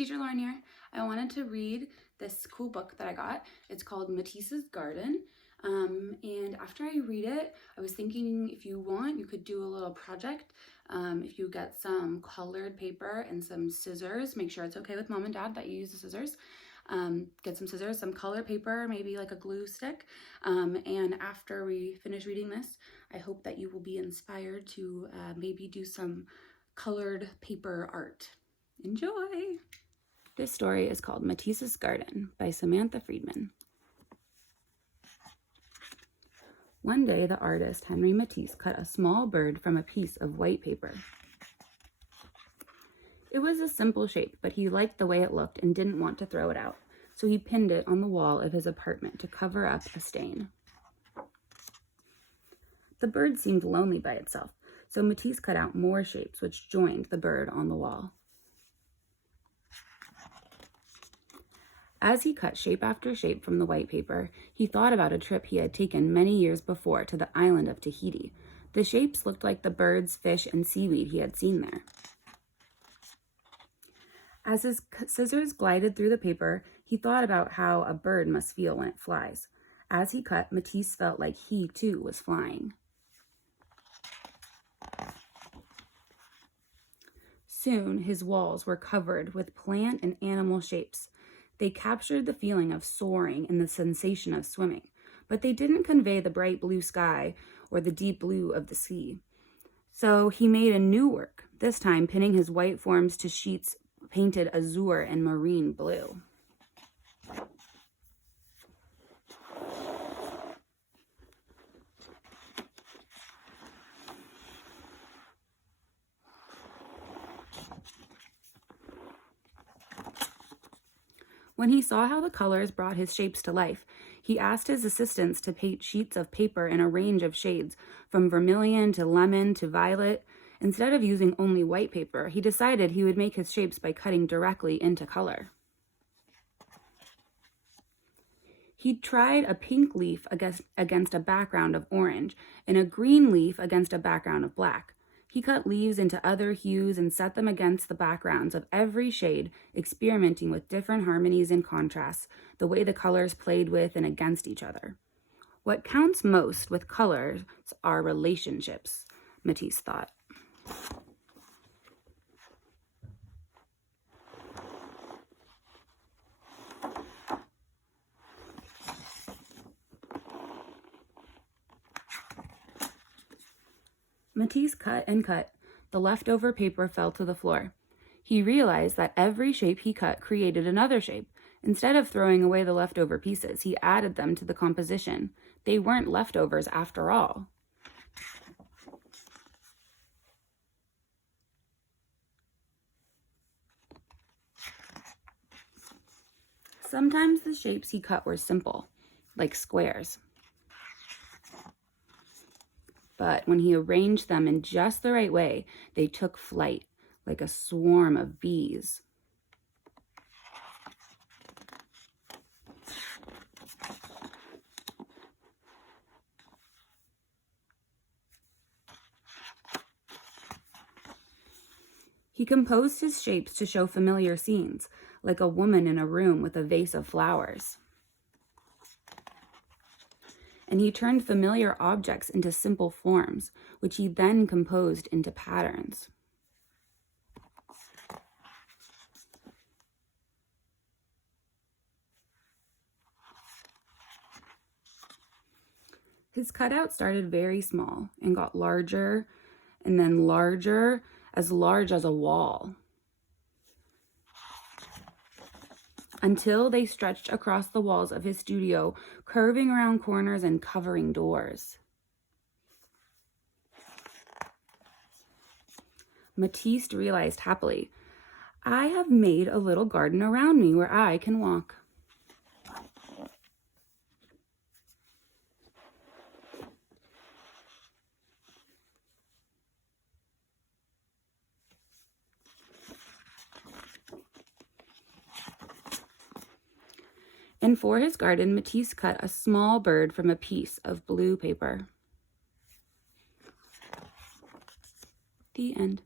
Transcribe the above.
Teacher Lauren here. I wanted to read this cool book that I got. It's called Matisse's Garden. And after I read it, I was thinking if you want, you could do a little project. If you get some colored paper and some scissors, make sure it's okay with mom and dad that you use the scissors. Get some scissors, some colored paper, maybe like a glue stick. And after we finish reading this, I hope that you will be inspired to maybe do some colored paper art. Enjoy! This story is called Matisse's Garden by Samantha Friedman. One day, the artist Henry Matisse cut a small bird from a piece of white paper. It was a simple shape, but he liked the way it looked and didn't want to throw it out, so he pinned it on the wall of his apartment to cover up a stain. The bird seemed lonely by itself, so Matisse cut out more shapes which joined the bird on the wall. As he cut shape after shape from the white paper, he thought about a trip he had taken many years before to the island of Tahiti. The shapes looked like the birds, fish, and seaweed he had seen there. As his scissors glided through the paper, he thought about how a bird must feel when it flies. As he cut, Matisse felt like he, too, was flying. Soon, his walls were covered with plant and animal shapes. They captured the feeling of soaring and the sensation of swimming, but they didn't convey the bright blue sky or the deep blue of the sea. So he made a new work, this time pinning his white forms to sheets painted azure and marine blue. When he saw how the colors brought his shapes to life, he asked his assistants to paint sheets of paper in a range of shades, from vermilion to lemon to violet. Instead of using only white paper, he decided he would make his shapes by cutting directly into color. He tried a pink leaf against a background of orange and a green leaf against a background of black. He cut leaves into other hues and set them against the backgrounds of every shade, experimenting with different harmonies and contrasts, the way the colors played with and against each other. What counts most with colors are relationships, Matisse thought. Matisse cut and cut. The leftover paper fell to the floor. He realized that every shape he cut created another shape. Instead of throwing away the leftover pieces, he added them to the composition. They weren't leftovers after all. Sometimes the shapes he cut were simple, like squares. But when he arranged them in just the right way, they took flight, like a swarm of bees. He composed his shapes to show familiar scenes, like a woman in a room with a vase of flowers. And he turned familiar objects into simple forms, which he then composed into patterns. His cutout started very small and got larger and then larger, as large as a wall, until they stretched across the walls of his studio, curving around corners and covering doors. Matisse realized happily, I have made a little garden around me where I can walk. And for his garden, Matisse cut a small bird from a piece of blue paper. The end.